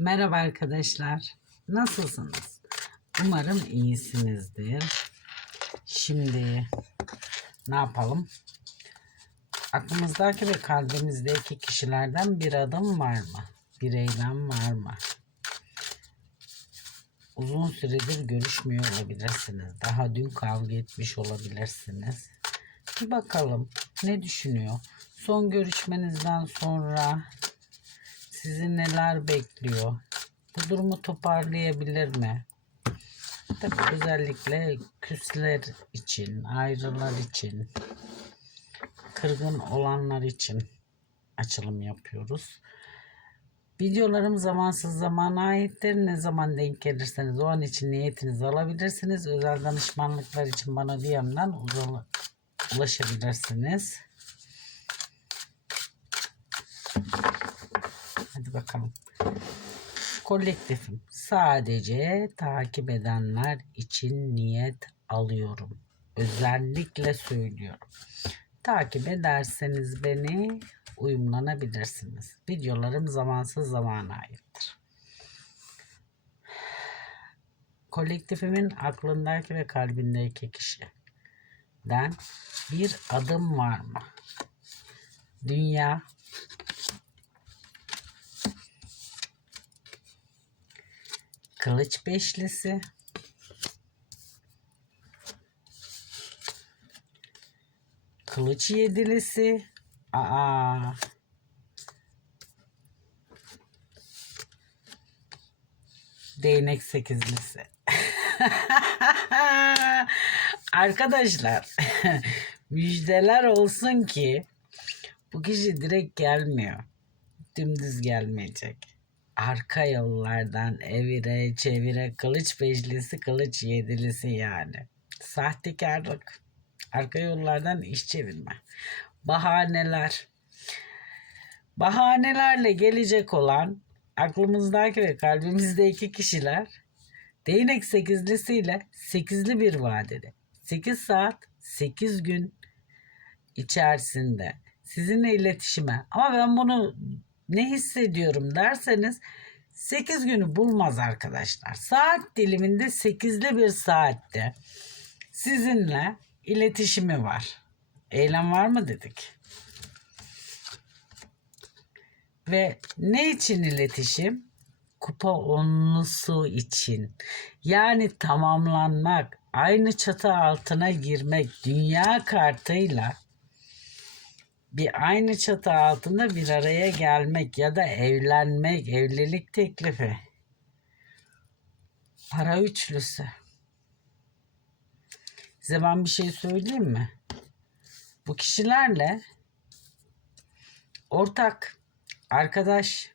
Merhaba arkadaşlar. Nasılsınız? Umarım iyisinizdir. Şimdi ne yapalım? Aklımızdaki ve kalbimizdeki kişilerden bir adım var mı? Bir eylem var mı? Uzun süredir görüşmüyor olabilirsiniz. Daha dün kavga etmiş olabilirsiniz. Bir bakalım ne düşünüyor? Son görüşmenizden sonra sizi neler bekliyor? Bu durumu toparlayabilir mi? Tabii özellikle küsler için, ayrılar için, kırgın olanlar için açılım yapıyoruz. Videolarım zamansız zamana aittir. Ne zaman denk gelirseniz o an için niyetinizi alabilirsiniz. Özel danışmanlıklar için bana DM'den ulaşabilirsiniz. Hadi bakalım. Kolektifim. Sadece takip edenler için niyet alıyorum. Özellikle söylüyorum. Takip ederseniz beni uyumlanabilirsiniz. Videolarım zamansız zamana aittir. Kolektifimin aklındaki ve kalbindeki kişiden bir adım var mı? Dünya Kılıç beşlisi. Kılıç yedilisi. Aa. Değnek sekizlisi. Arkadaşlar müjdeler olsun ki bu kişi direkt gelmiyor. Dümdüz gelmeyecek arka yollardan evire çevire kılıç beşlisi kılıç yedilisi yani. Sahtekarlık. Arka yollardan iş çevirme. Bahaneler. Bahanelerle gelecek olan aklımızdaki ve kalbimizdeki kişiler değnek sekizlisiyle sekizli bir vadede 8 saat 8 gün içerisinde sizinle iletişime ama ben bunu ne hissediyorum derseniz 8 günü bulmaz arkadaşlar. Saat diliminde 8'li bir saatte sizinle iletişimi var. Eylem var mı dedik. Ve ne için iletişim? Kupa onlusu için. Yani tamamlanmak, aynı çatı altına girmek, dünya kartıyla bir aynı çatı altında bir araya gelmek ya da evlenmek, evlilik teklifi. Para üçlüsü. Size ben bir şey söyleyeyim mi? Bu kişilerle ortak, arkadaş,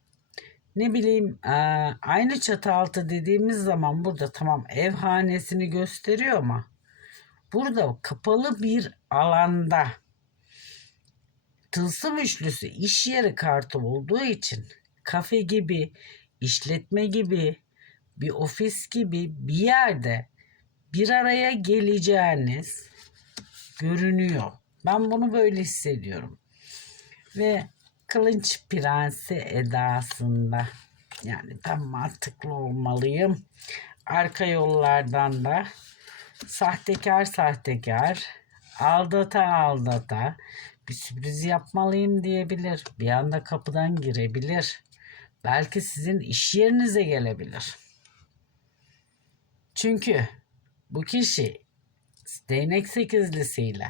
ne bileyim eee, aynı çatı altı dediğimiz zaman burada tamam ev hanesini gösteriyor ama burada kapalı bir alanda tılsım üçlüsü iş yeri kartı olduğu için kafe gibi, işletme gibi, bir ofis gibi bir yerde bir araya geleceğiniz görünüyor. Ben bunu böyle hissediyorum. Ve kılınç prensi edasında yani ben mantıklı olmalıyım. Arka yollardan da sahtekar sahtekar aldata aldata bir sürpriz yapmalıyım diyebilir. Bir anda kapıdan girebilir. Belki sizin iş yerinize gelebilir. Çünkü bu kişi değnek sekizlisiyle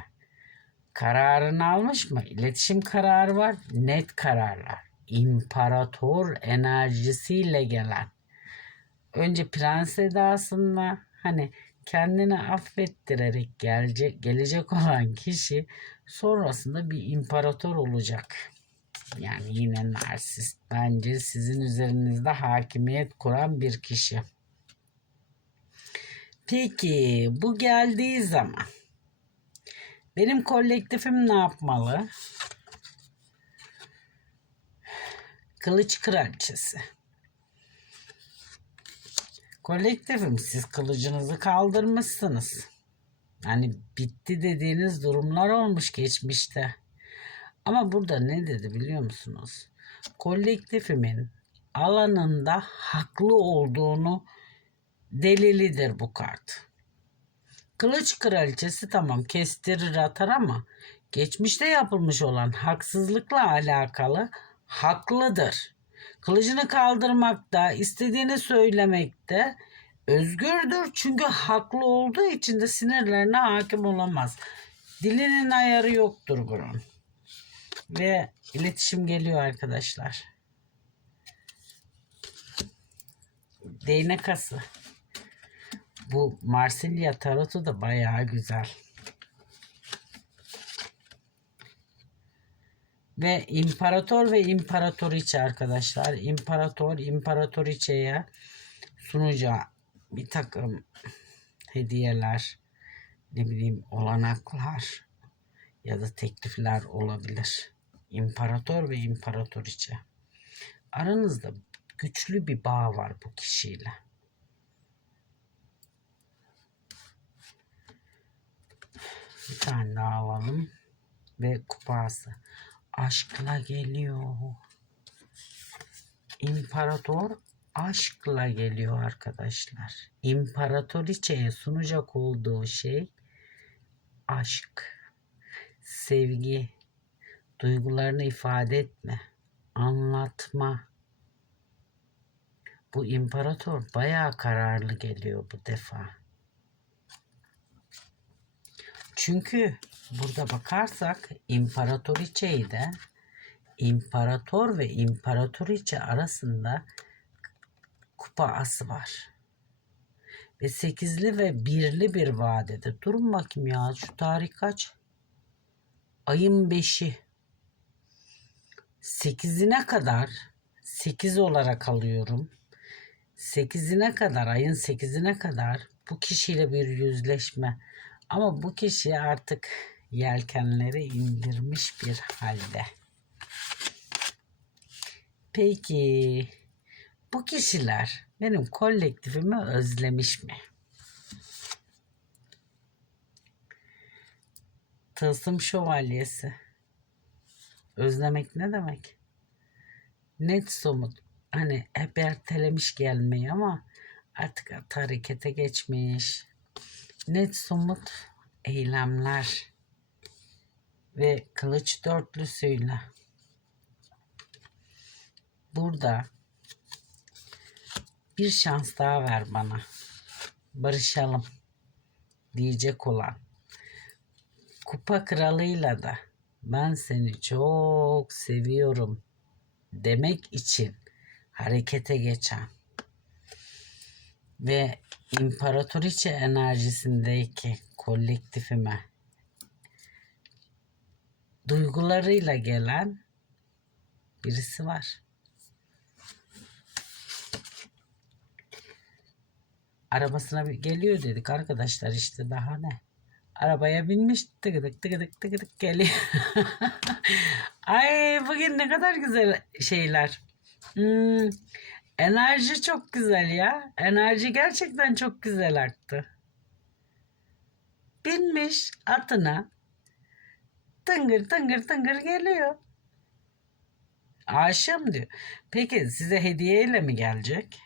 kararını almış mı? İletişim kararı var. Net kararlar. İmparator enerjisiyle gelen. Önce prens edasında hani kendini affettirerek gelecek, gelecek olan kişi sonrasında bir imparator olacak. Yani yine narsist. Bence sizin üzerinizde hakimiyet kuran bir kişi. Peki bu geldiği zaman benim kolektifim ne yapmalı? Kılıç kraliçesi. Kolektifim siz kılıcınızı kaldırmışsınız. Hani bitti dediğiniz durumlar olmuş geçmişte. Ama burada ne dedi biliyor musunuz? Kolektifimin alanında haklı olduğunu delilidir bu kart. Kılıç kraliçesi tamam kestirir atar ama geçmişte yapılmış olan haksızlıkla alakalı haklıdır. Kılıcını kaldırmakta, istediğini söylemekte özgürdür. Çünkü haklı olduğu için de sinirlerine hakim olamaz. Dilinin ayarı yoktur bunun. Ve iletişim geliyor arkadaşlar. Değnek ası. Bu Marsilya tarotu da bayağı güzel. Ve imparator ve imparatoriçe arkadaşlar. İmparator, imparatoriçeye sunacağı bir takım hediyeler, ne bileyim olanaklar ya da teklifler olabilir. İmparator ve imparatoriçe. Aranızda güçlü bir bağ var bu kişiyle. Bir tane daha alalım. Ve kupası. Aşkla geliyor. İmparator aşkla geliyor arkadaşlar. İmparatoriçeye sunacak olduğu şey aşk, sevgi, duygularını ifade etme, anlatma. Bu imparator bayağı kararlı geliyor bu defa. Çünkü burada bakarsak imparatoriçeyi de imparator ve imparatoriçe arasında kupa ası var. Ve sekizli ve birli bir vadede. Durun bakayım ya şu tarih kaç? Ayın beşi. Sekizine kadar sekiz olarak alıyorum. Sekizine kadar ayın sekizine kadar bu kişiyle bir yüzleşme. Ama bu kişi artık yelkenleri indirmiş bir halde. Peki bu kişiler benim kolektifimi özlemiş mi? Tılsım şövalyesi. Özlemek ne demek? Net somut. Hani hep ertelemiş gelmeyi ama artık harekete geçmiş. Net somut eylemler ve kılıç dörtlüsüyle burada bir şans daha ver bana. Barışalım diyecek olan kupa kralıyla da ben seni çok seviyorum demek için harekete geçen ve imparatoriçe enerjisindeki kolektifime duygularıyla gelen birisi var. Arabasına bir geliyor dedik arkadaşlar işte daha ne. Arabaya binmiş tıkıdık tıkıdık tıkıdık geliyor. Ay bugün ne kadar güzel şeyler. Hmm, enerji çok güzel ya. Enerji gerçekten çok güzel aktı. Binmiş atına tıngır tıngır tıngır geliyor. Aşığım diyor. Peki size hediyeyle mi gelecek?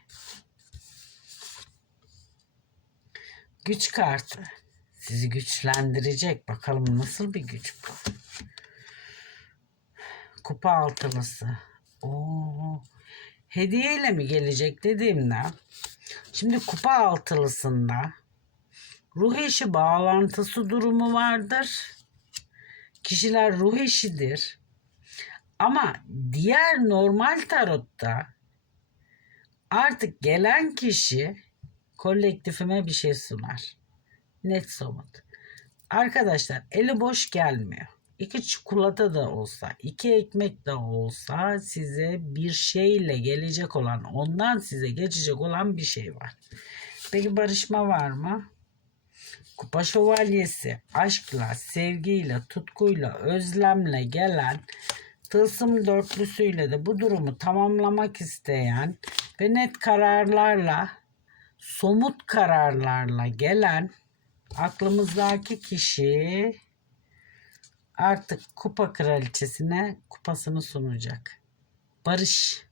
Güç kartı. Sizi güçlendirecek. Bakalım nasıl bir güç bu. Kupa altılısı. Oo. Hediyeyle mi gelecek dediğimde şimdi kupa altılısında ruh eşi bağlantısı durumu vardır. Kişiler ruh eşidir. Ama diğer normal tarotta artık gelen kişi kolektifime bir şey sunar. Net somut. Arkadaşlar eli boş gelmiyor. İki çikolata da olsa, iki ekmek de olsa size bir şeyle gelecek olan, ondan size geçecek olan bir şey var. Peki barışma var mı? Kupa şövalyesi aşkla, sevgiyle, tutkuyla, özlemle gelen tılsım dörtlüsüyle de bu durumu tamamlamak isteyen ve net kararlarla, somut kararlarla gelen aklımızdaki kişi artık kupa kraliçesine kupasını sunacak. Barış